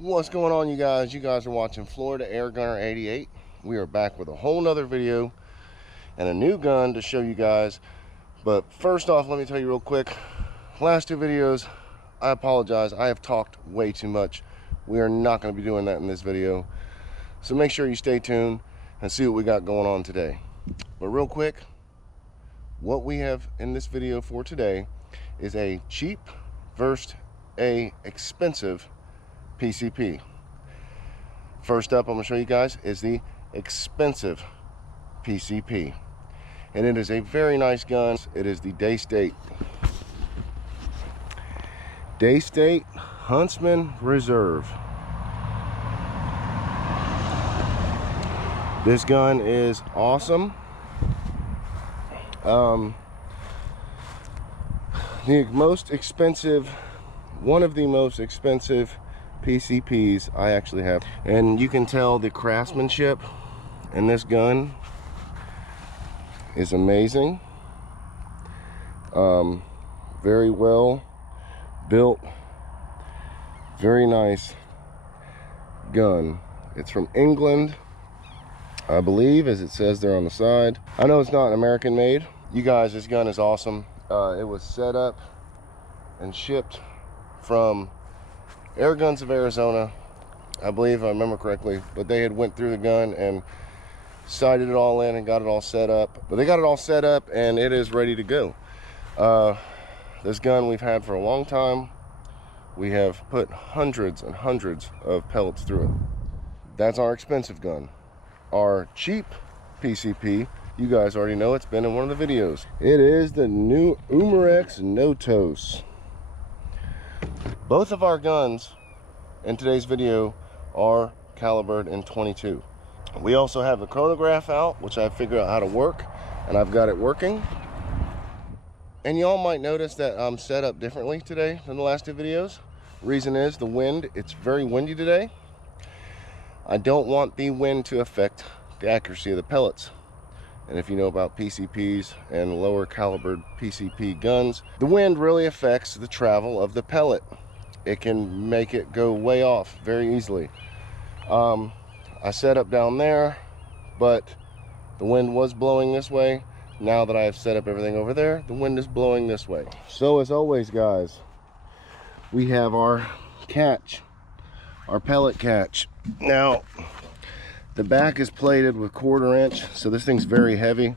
What's going on, you guys? You guys are watching Florida Air Gunner 88. We are back with a whole nother video and a new gun to show you guys. But first off, let me tell you real quick, last two videos, I apologize, I have talked way too much. We are not going to be doing that in this video, so make sure you stay tuned and see what we got going on today. But real quick, what we have in this video for today is a cheap versus a expensive PCP. First up, I'm going to show you guys is the expensive PCP, and it is a very nice gun. It is the DAYSTATE Huntsman Reserve. This gun is awesome. The most expensive, one of the most expensive PCPs I actually have, and you can tell the craftsmanship in this gun is amazing. Very well built, very nice gun. It's from England, I believe, as it says there on the side. I know it's not American made. You guys, this gun is awesome. It was set up and shipped from AIRGUNs of Arizona, I believe, if I remember correctly, but they had went through the gun and sighted it all in and got it all set up. But they got it all set up and it is ready to go. This gun we've had for a long time. We have put hundreds and hundreds of pellets through it. That's our expensive gun. Our cheap PCP, you guys already know, it's been in one of the videos. It is the new UMAREX No-Tos. Both of our guns in today's video are calibered in 22. We also have the chronograph out, which I figured out how to work, and I've got it working. And y'all might notice that I'm set up differently today than the last two videos. Reason is the wind. It's very windy today. I don't want the wind to affect the accuracy of the pellets. And if you know about PCPs and lower calibered PCP guns, the wind really affects the travel of the pellet. It can make it go way off very easily. I set up down there, but the wind was blowing this way. Now that I have set up everything over there, the wind is blowing this way. So as always, guys, we have our catch, our pellet catch. Now, the back is plated with 1/4 inch, so this thing's very heavy.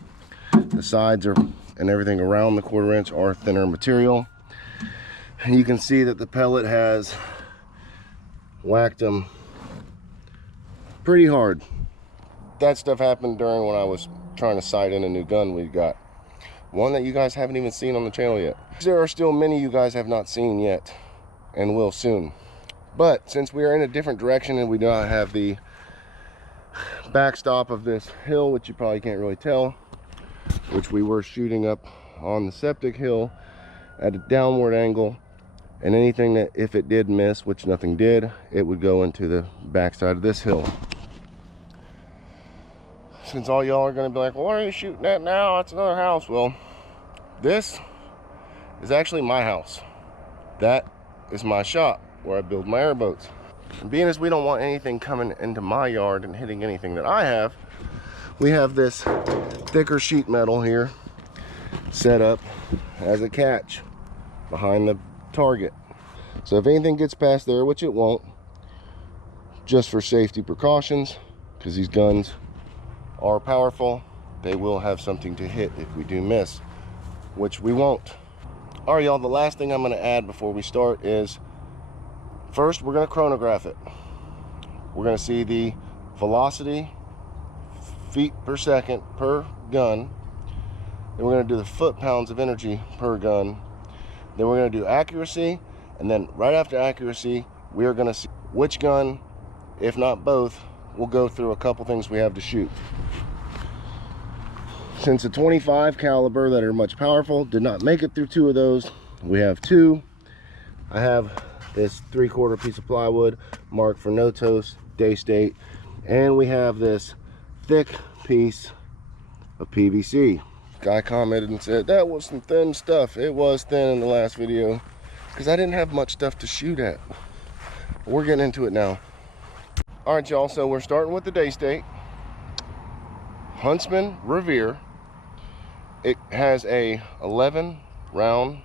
The sides are, and everything around the 1/4 inch are thinner material. And you can see that the pellet has whacked them pretty hard. That stuff happened during when I was trying to sight in a new gun we got. One that you guys haven't even seen on the channel yet. There are still many you guys have not seen yet and will soon. But since we are in a different direction and we do not have the backstop of this hill, which you probably can't really tell, which we were shooting up on the septic hill at a downward angle, and anything that, if it did miss, which nothing did, it would go into the backside of this hill. Since all y'all are going to be like, well, why are you shooting at now? It's another house. Well, this is actually my house. That is my shop where I build my airboats. And being as we don't want anything coming into my yard and hitting anything that I have, we have this thicker sheet metal here set up as a catch behind the target. So if anything gets past there, which it won't, just for safety precautions, because these guns are powerful, they will have something to hit if we do miss, which we won't. All right, y'all, the last thing I'm going to add before we start is, first, we're going to chronograph it. We're going to see the velocity, feet per second per gun. Then we're going to do the foot-pounds of energy per gun. Then we're going to do accuracy. And then right after accuracy, we are going to see which gun, if not both, will go through a couple things we have to shoot. Since the 25 caliber that are much powerful did not make it through two of those, we have two. I have this 3/4 piece of plywood marked for No-Tos DAYSTATE, and we have this thick piece of PVC. Guy commented and said that was some thin stuff. It was thin in the last video because I didn't have much stuff to shoot at. We're getting into it now. All right, y'all, so we're starting with the Daystate Huntsman Revere. It has a 11 round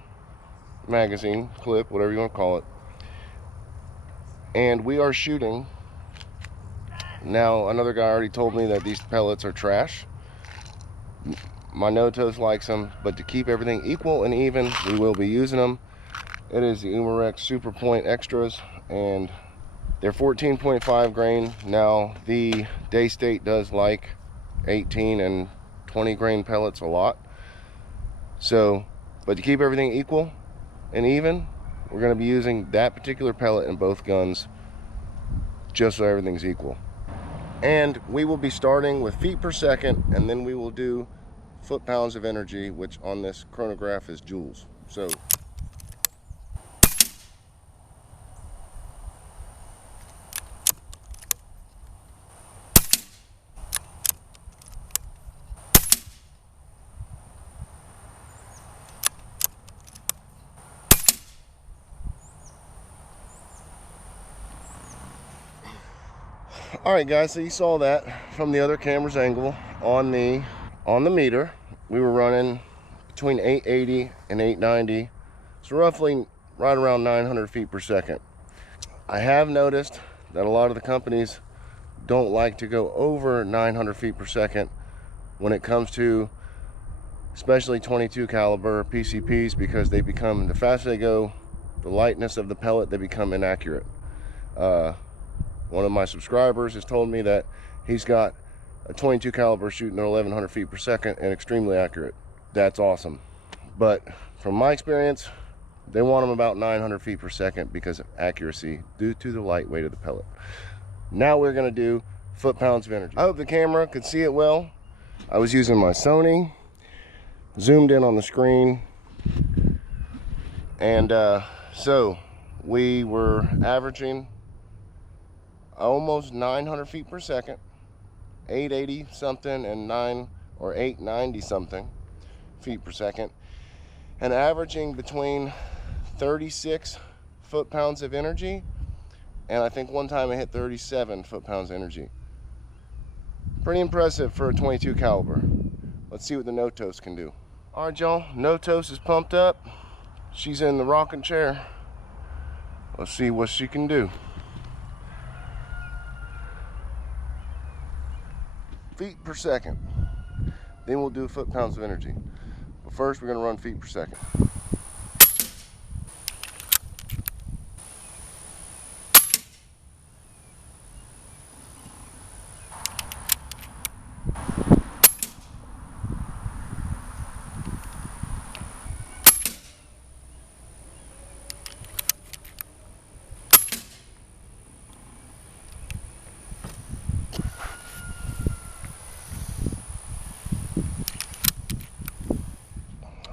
magazine, clip, whatever you want to call it. And we are shooting. Now, another guy already told me that these pellets are trash. My no-toes likes them, but to keep everything equal and even, we will be using them. It is the UMAREX Super Point Extras, and they're 14.5 grain. Now, the Daystate does like 18 and 20 grain pellets a lot. So, but to keep everything equal and even, we're going to be using that particular pellet in both guns, just so everything's equal. And we will be starting with feet per second, and then we will do foot-pounds of energy, which on this chronograph is joules. So all right, guys, so you saw that from the other camera's angle. On the meter, we were running between 880 and 890, so roughly right around 900 feet per second. I have noticed that a lot of the companies don't like to go over 900 feet per second when it comes to especially 22 caliber PCPs, because they become, the faster they go, the lightness of the pellet, they become inaccurate. One of my subscribers has told me that he's got a 22 caliber shooting at 1100 feet per second and extremely accurate. That's awesome. But from my experience, they want them about 900 feet per second because of accuracy due to the light weight of the pellet. Now we're going to do foot-pounds of energy. I hope the camera could see it well. I was using my Sony, zoomed in on the screen, and so we were averaging almost 900 feet per second, 880 something and 890 something feet per second, and averaging between 36 foot-pounds of energy, and I think one time I hit 37 foot-pounds of energy. Pretty impressive for a 22 caliber. Let's see what the no-toast can do. All right, y'all, no-toast is pumped up. She's in the rocking chair. Let's see what she can do. Feet per second. Then we'll do foot-pounds of energy. But first, we're going to run feet per second.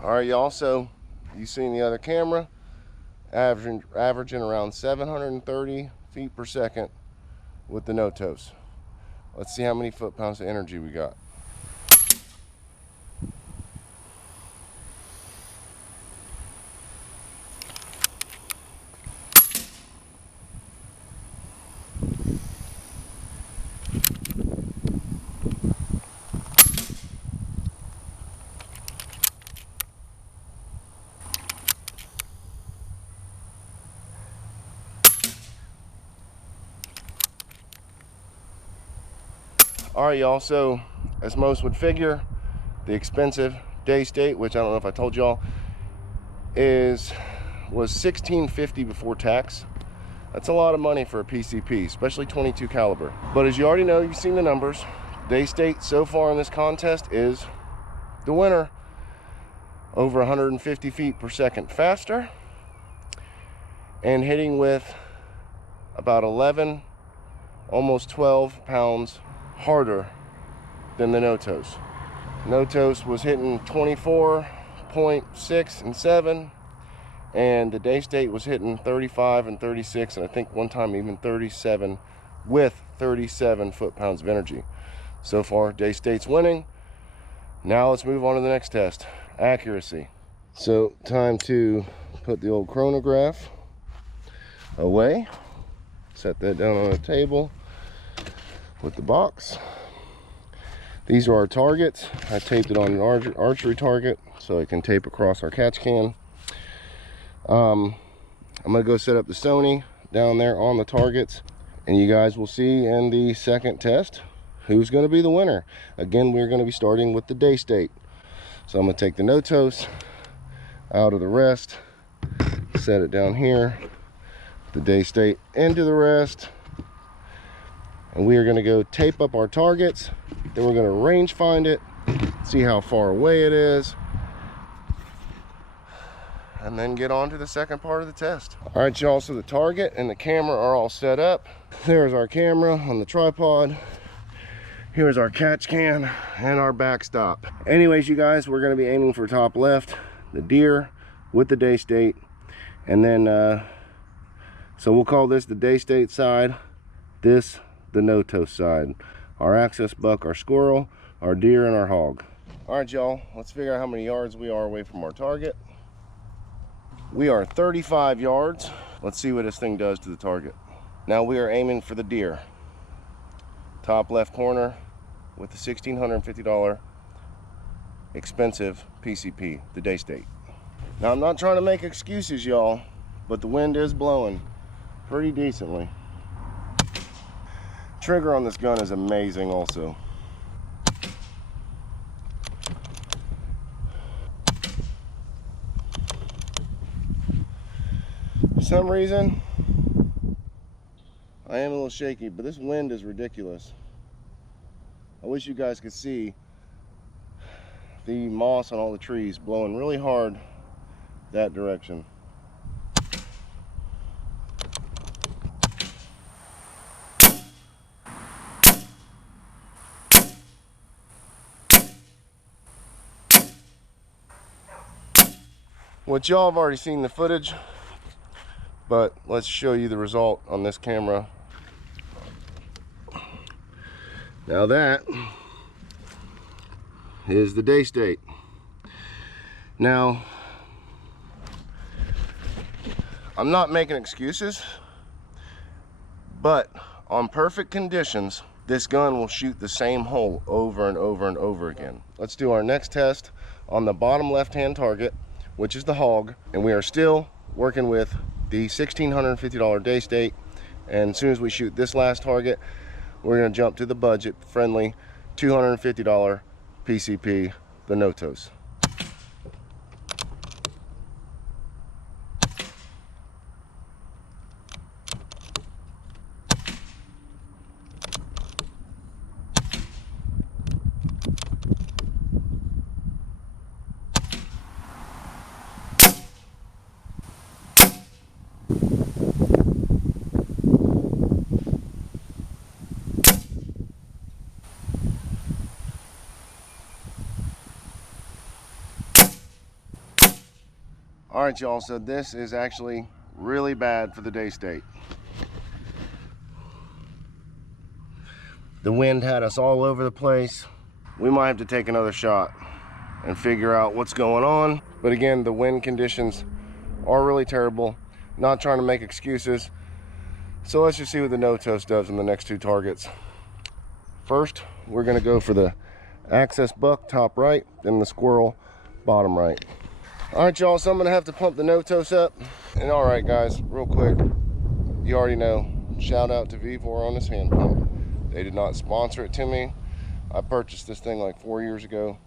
All right, y'all, so you seen the other camera, averaging around 730 feet per second with the no-toast. Let's see how many foot-pounds of energy we got. All right, y'all, so as most would figure, the expensive Daystate, which I don't know if I told y'all, was $16.50 before tax. That's a lot of money for a PCP, especially 22 caliber. But as you already know, you've seen the numbers, Daystate so far in this contest is the winner. Over 150 feet per second faster, and hitting with about 11, almost 12 pounds harder than the no-toast. No-toast was hitting 24.6 and 7, and the Daystate was hitting 35 and 36, and I think one time even 37 with 37 foot-pounds of energy. So far, Daystate's winning. Now let's move on to the next test, accuracy. So time to put the old chronograph away. Set that down on a table with the box. These are our targets. I taped it on an archery target so it can tape across our catch can. I'm gonna go set up the Sony down there on the targets, and you guys will see in the second test who's going to be the winner. Again, we're going to be starting with the DAYSTATE. So I'm going to take the Notos out of the rest, set it down here, the DAYSTATE into the rest, and we are going to go tape up our targets. Then we're going to range find it, see how far away it is, and then get on to the second part of the test. All right, y'all, so the target and the camera are all set up. There's our camera on the tripod. Here's our catch can and our backstop. Anyways, you guys, we're gonna be aiming for top left, the deer with the DAYSTATE. And then, so we'll call this the DAYSTATE side, this the Notos side. Our access buck, our squirrel, our deer, and our hog. All right, y'all, let's figure out how many yards we are away from our target. We are 35 yards. Let's see what this thing does to the target. Now we are aiming for the deer. Top left corner with the $1,650 expensive PCP, the DAYSTATE. Now I'm not trying to make excuses, y'all, but the wind is blowing pretty decently. Trigger on this gun is amazing also. For some reason, I am a little shaky, but this wind is ridiculous. I wish you guys could see the moss on all the trees blowing really hard that direction. Which y'all have already seen the footage, but let's show you the result on this camera. Now that is the DAYSTATE. Now, I'm not making excuses, but on perfect conditions, this gun will shoot the same hole over and over and over again. Let's do our next test on the bottom left-hand target, which is the hog, and we are still working with the $1,650 DAYSTATE. And as soon as we shoot this last target, we're going to jump to the budget friendly $250 PCP, the Notos. All right, y'all, so this is actually really bad for the DAYSTATE. The wind had us all over the place. We might have to take another shot and figure out what's going on. But again, the wind conditions are really terrible. Not trying to make excuses. So let's just see what the Notos does in the next two targets. First, we're gonna go for the access buck top right, then the squirrel bottom right. All right, y'all, so I'm gonna have to pump the Notos up. And all right, guys, real quick, you already know, shout out to V4 on this hand pump. They did not sponsor it to me. I purchased this thing like 4 years ago,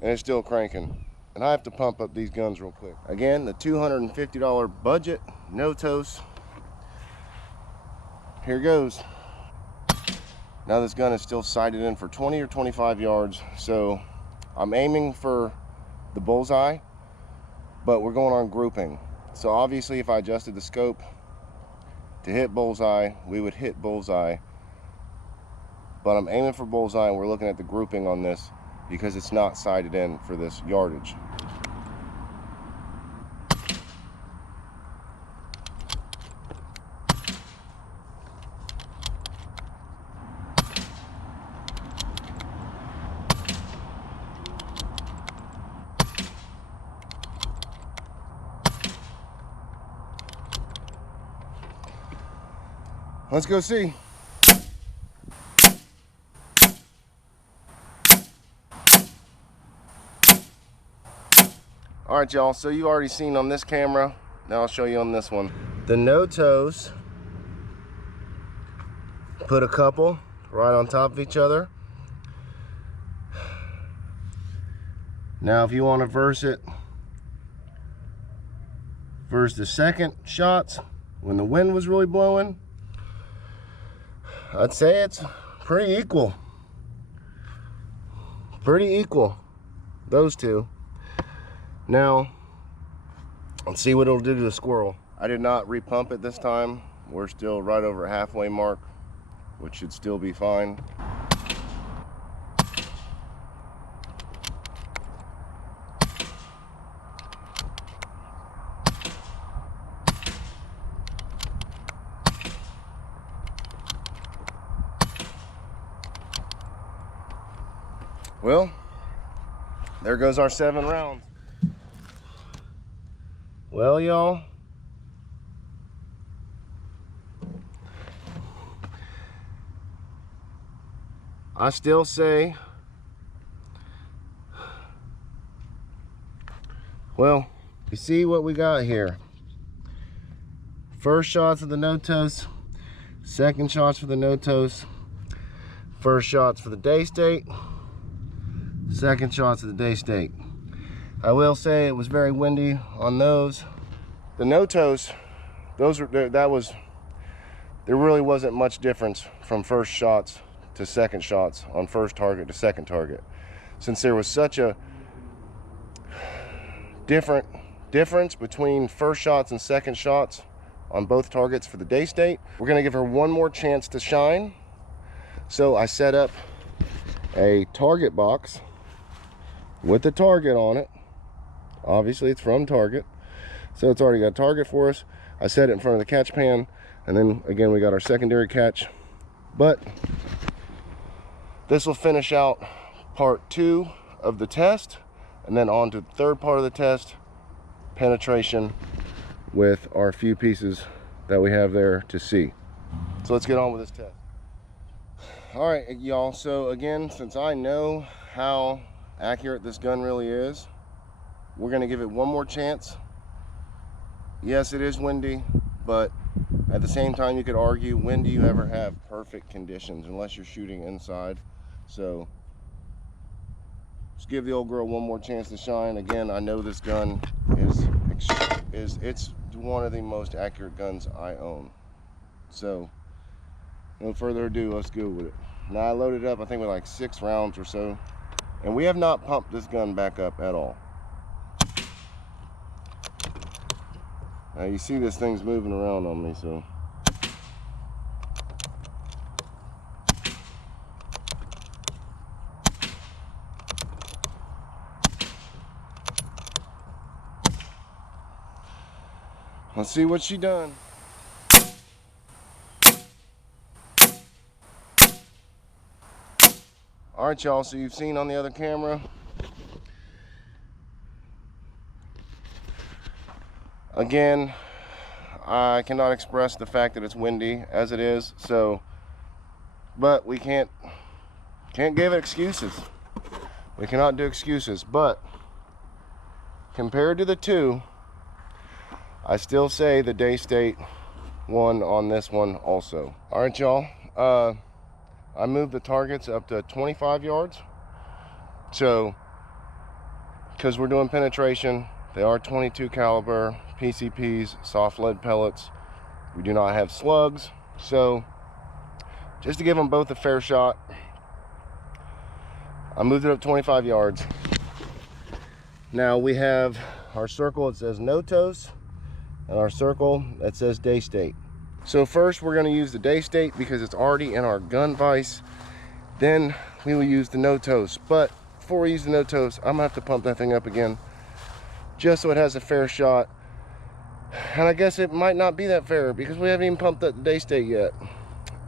and it's still cranking. And I have to pump up these guns real quick. Again, the $250 budget Notos. Here goes. Now this gun is still sighted in for 20 or 25 yards, so I'm aiming for the bullseye, but we're going on grouping. So obviously if I adjusted the scope to hit bullseye, we would hit bullseye. But I'm aiming for bullseye, and we're looking at the grouping on this because it's not sighted in for this yardage. Let's go see. All right, y'all, so you already seen on this camera. Now I'll show you on this one. The no toes, put a couple right on top of each other. Now if you want to verse the second shots when the wind was really blowing, I'd say it's pretty equal. Pretty equal, those two. Now, let's see what it'll do to the squirrel. I did not repump it this time. We're still right over halfway mark, which should still be fine. Well, there goes our 7 rounds. Well, y'all, I still say, well, you see what we got here. First shots of the no-toes, second shots for the no-toes, first shots for the Daystate, second shots of the Daystate. I will say it was very windy on those. The no-toes, there really wasn't much difference from first shots to second shots on first target to second target. Since there was such a difference between first shots and second shots on both targets for the Daystate, we're gonna give her one more chance to shine. So I set up a target box with the target on it. Obviously it's from Target, so it's already got a target for us. I set it in front of the catch pan, and then again we got our secondary catch. But this will finish out part 2 of the test, and then on to the third part of the test, penetration with our few pieces that we have there to see. So let's get on with this test. All right, y'all, so again, since I know how accurate this gun really is, we're gonna give it one more chance. Yes, it is windy, but at the same time you could argue, when do you ever have perfect conditions unless you're shooting inside? So let's give the old girl one more chance to shine. Again, I know this gun it's one of the most accurate guns I own. So no further ado, let's go with it. Now I loaded up, I think with like 6 rounds or so, and we have not pumped this gun back up at all. Now you see this thing's moving around on me, so. Let's see what she done. All right, y'all, so you've seen on the other camera. Again, I cannot express the fact that it's windy as it is, so, but we can't give excuses. We cannot do excuses, but compared to the two, I still say the Daystate won on this one also. All right, y'all, I moved the targets up to 25 yards. So, because we're doing penetration, they are 22 caliber PCPs, soft lead pellets. We do not have slugs. So, just to give them both a fair shot, I moved it up 25 yards. Now we have our circle that says no toes, and our circle that says Daystate. So first we're going to use the Daystate because it's already in our gun vise. Then we will use the no toes. But before we use the no toes, I'm gonna have to pump that thing up again, just so it has a fair shot. And I guess it might not be that fair because we haven't even pumped up the Daystate yet,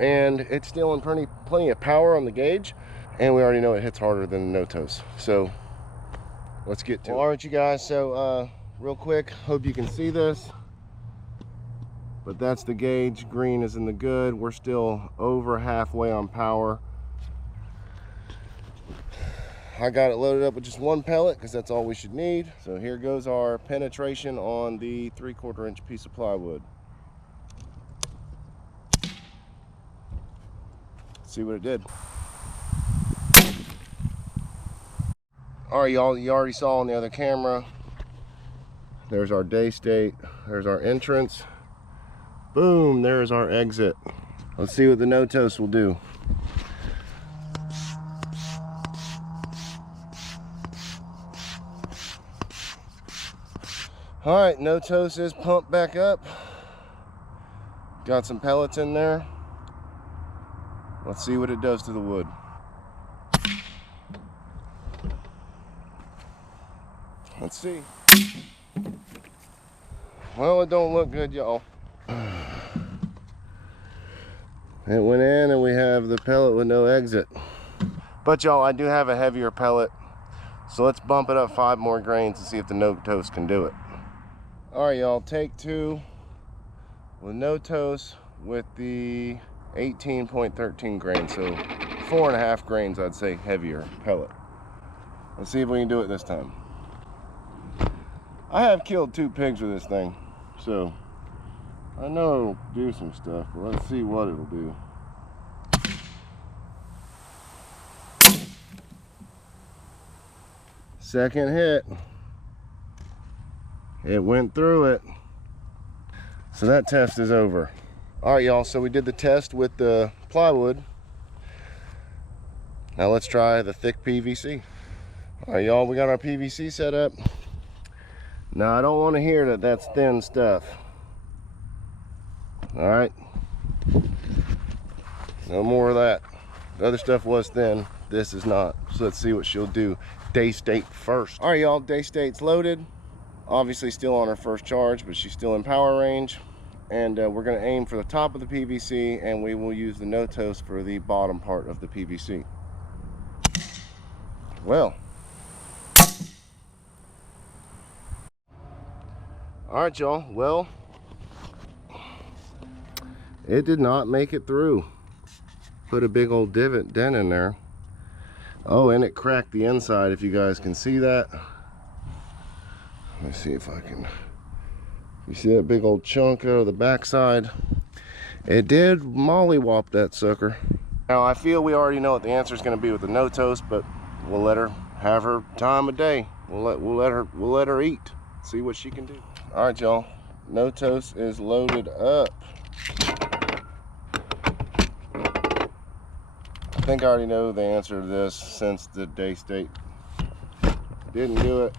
and it's still in plenty of power on the gauge, and we already know it hits harder than the no toes. So let's get to it. All right, you guys, so real quick, hope you can see this. but that's the gauge. Green is in the good. We're still over halfway on power. I got it loaded up with just one pellet because that's all we should need. So here goes our penetration on the 3/4 inch piece of plywood. Let's see what it did. All right, y'all, you already saw on the other camera. There's our DAYSTATE. There's our entrance. Boom, there's our exit. Let's see what the no-toast will do. All right, no-toast is pumped back up. Got some pellets in there. Let's see what it does to the wood. Let's see. Well, it don't look good, y'all. It went in and we have the pellet with no exit. But y'all, I do have a heavier pellet. So let's bump it up 5 more grains and see if the no-toast can do it. All right, y'all, take 2 with no-toast with the 18.13 grains. So 4.5 grains, I'd say, heavier pellet. Let's see if we can do it this time. I have killed 2 pigs with this thing, so I know it'll do some stuff, but let's see what it'll do. Second hit. It went through it. So that test is over. All right, y'all, so we did the test with the plywood. Now let's try the thick PVC. All right, y'all, we got our PVC set up. Now I don't want to hear that that's thin stuff. All right, no more of that. The other stuff was thin, this is not. So let's see what she'll do. DAYSTATE first. All right, y'all, DAYSTATE's loaded. Obviously still on her first charge, but she's still in power range. And we're gonna aim for the top of the PVC, and we will use the no-toast for the bottom part of the PVC. Well. All right, y'all, well, it did not make it through. Put a big old dent in there. Oh, and it cracked the inside, if you guys can see that. Let me see if I can. You see that big old chunk out of the backside? It did mollywop that sucker. Now, I feel we already know what the answer is going to be with the no-toast, but we'll let her have her time of day. We'll let her eat. See what she can do. All right, y'all, no-toast is loaded up. I think I already know the answer to this since the DAYSTATE didn't do it.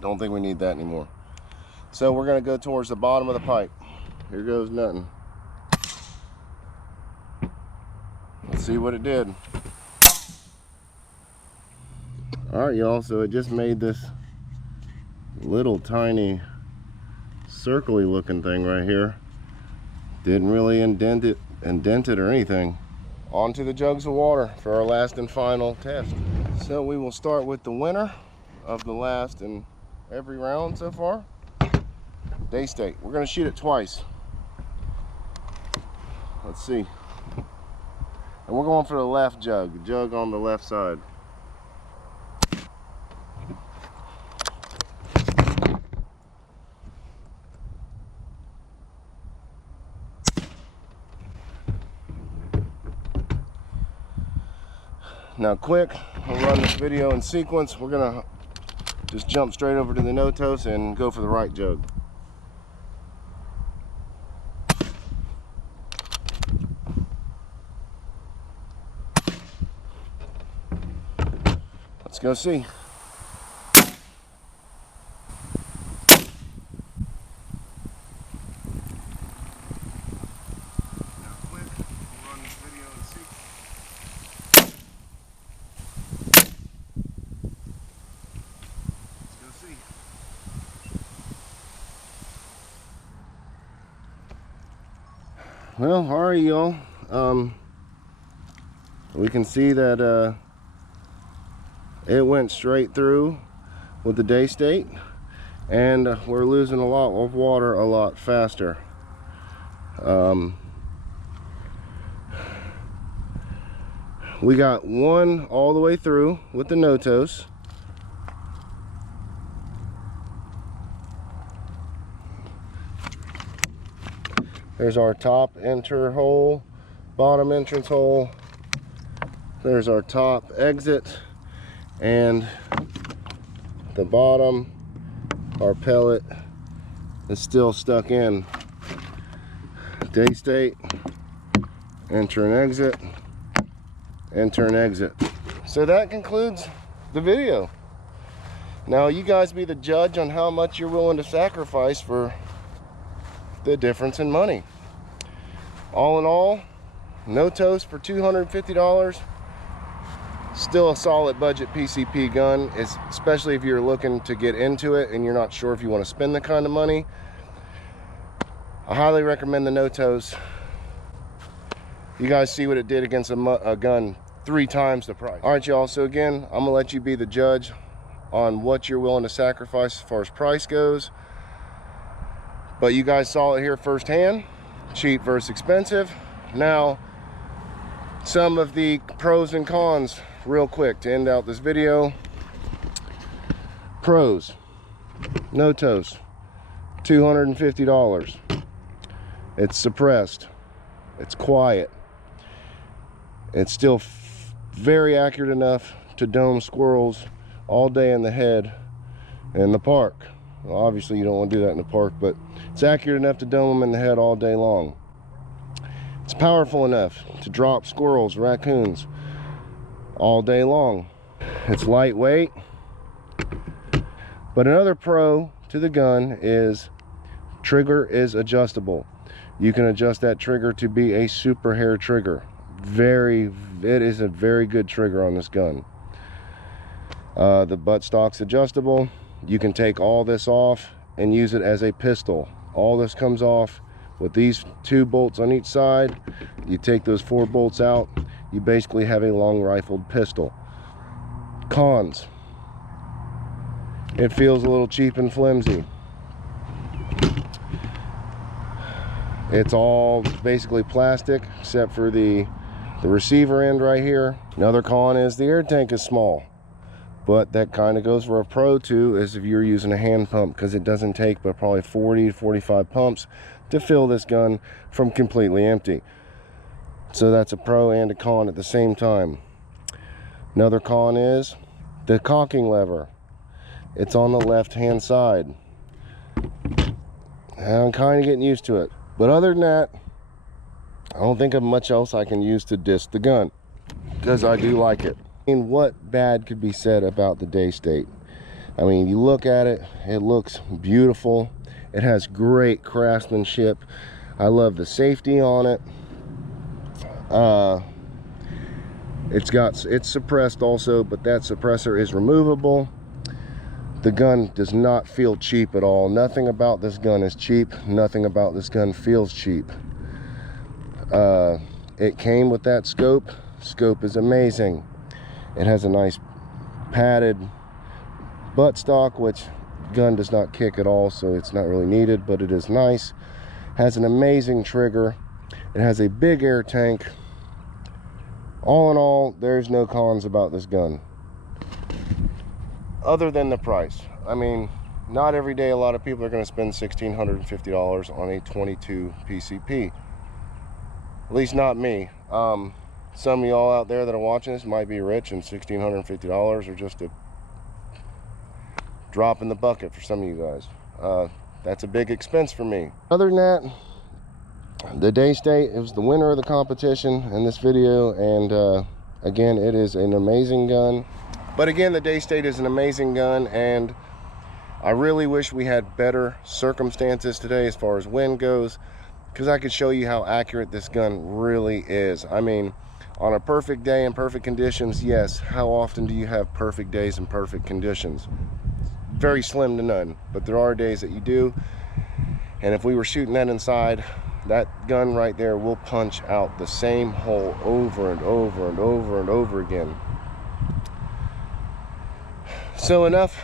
Don't think we need that anymore. So we're gonna go towards the bottom of the pipe. Here goes nothing. Let's see what it did. All right, y'all, so it just made this little tiny circly looking thing right here. Didn't really indent it or anything. Onto the jugs of water for our last and final test. So we will start with the winner of the last and every round so far, DAYSTATE. We're going to shoot it twice. Let's see. And we're going for the left jug, the jug on the left side. Now quick, we'll run this video in sequence. We're gonna just jump straight over to the no-toast and go for the right jug. Let's go see. Well, all right, y'all. We can see that it went straight through with the DAYSTATE. and we're losing a lot of water a lot faster. We got one all the way through with the no-toes. There's our top enter hole, bottom entrance hole. There's our top exit, and the bottom, our pellet is still stuck in. Daystate, enter and exit, enter and exit. So that concludes the video. Now you guys be the judge on how much you're willing to sacrifice for the difference in money. All in all, no toast for $250. Still a solid budget PCP gun, especially if you're looking to get into it and you're not sure if you want to spend the kind of money. I highly recommend the no-toes. You guys see what it did against a gun 3 times the price. All right, y'all, so again, I'm gonna let you be the judge on what you're willing to sacrifice as far as price goes. But you guys saw it here firsthand, cheap versus expensive. Now, some of the pros and cons real quick to end out this video. Pros, no-toes, $250. It's suppressed, it's quiet, it's still very accurate enough to dome squirrels all day in the head in the park. Well, obviously you don't want to do that in the park, but it's accurate enough to dome them in the head all day long. It's powerful enough to drop squirrels, raccoons all day long. It's lightweight. But another pro to the gun is trigger is adjustable. You can adjust that trigger to be a super hair trigger. It is a very good trigger on this gun. The buttstock's adjustable. You can take all this off and use it as a pistol. All this comes off with these 2 bolts on each side. You take those 4 bolts out, you basically have a long rifled pistol. Cons: it feels a little cheap and flimsy. It's all basically plastic except for the receiver end right here. Another con is the air tank is small, but that kind of goes for a pro too, is if you're using a hand pump, because it doesn't take but probably 40 to 45 pumps to fill this gun from completely empty. So that's a pro and a con at the same time. Another con is the cocking lever. It's on the left hand side. I'm kind of getting used to it. But other than that, I don't think of much else I can use to diss the gun, because I do like it. And what bad could be said about the Daystate? I mean, you look at it, it looks beautiful. It has great craftsmanship. I love the safety on it. It's suppressed also, but that suppressor is removable. The gun does not feel cheap at all. Nothing about this gun is cheap. Nothing about this gun feels cheap. It came with that scope. Scope is amazing. It has a nice padded buttstock, which gun does not kick at all, so it's not really needed, but it is nice. Has an amazing trigger. It has a big air tank. All in all, there's no cons about this gun, other than the price. I mean, not every day a lot of people are going to spend $1,650 on a 22 PCP. At least not me. Some of y'all out there that are watching this might be rich, and $1,650 are just a drop in the bucket for some of you guys. That's a big expense for me. Other than that, the Daystate, it was the winner of the competition in this video, and again, it is an amazing gun. But again, the Daystate is an amazing gun, and I really wish we had better circumstances today as far as wind goes, because I could show you how accurate this gun really is. I mean, on a perfect day in perfect conditions, yes. How often do you have perfect days in perfect conditions? Very slim to none, but there are days that you do. And if we were shooting that inside, that gun right there will punch out the same hole over and over and over and over again. So enough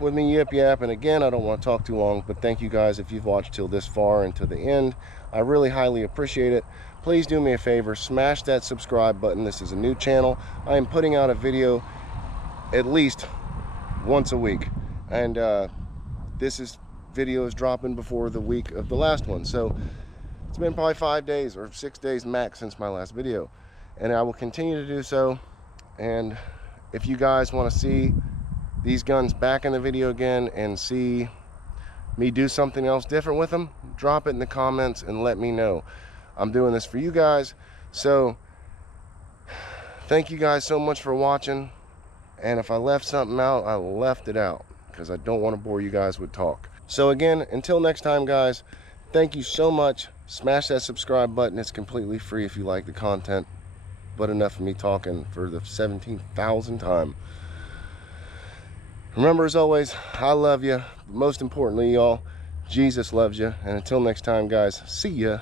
with me yip yap, and again, I don't want to talk too long, but thank you guys if you've watched till this far and to the end. I really highly appreciate it. Please do me a favor, smash that subscribe button. This is a new channel. I am putting out a video at least once a week, and this video is dropping before the week of the last one, so it's been probably 5 days or 6 days max since my last video, and I will continue to do so. And if you guys want to see these guns back in the video again and see me do something else different with them, drop it in the comments and let me know. I'm doing this for you guys, so thank you guys so much for watching. And if I left something out, I left it out because I don't want to bore you guys with talk. So again, until next time guys, thank you so much. Smash that subscribe button. It's completely free if you like the content, but enough of me talking for the 17,000th time. Remember, as always, I love you. Most importantly, y'all, Jesus loves you. And until next time guys, see ya.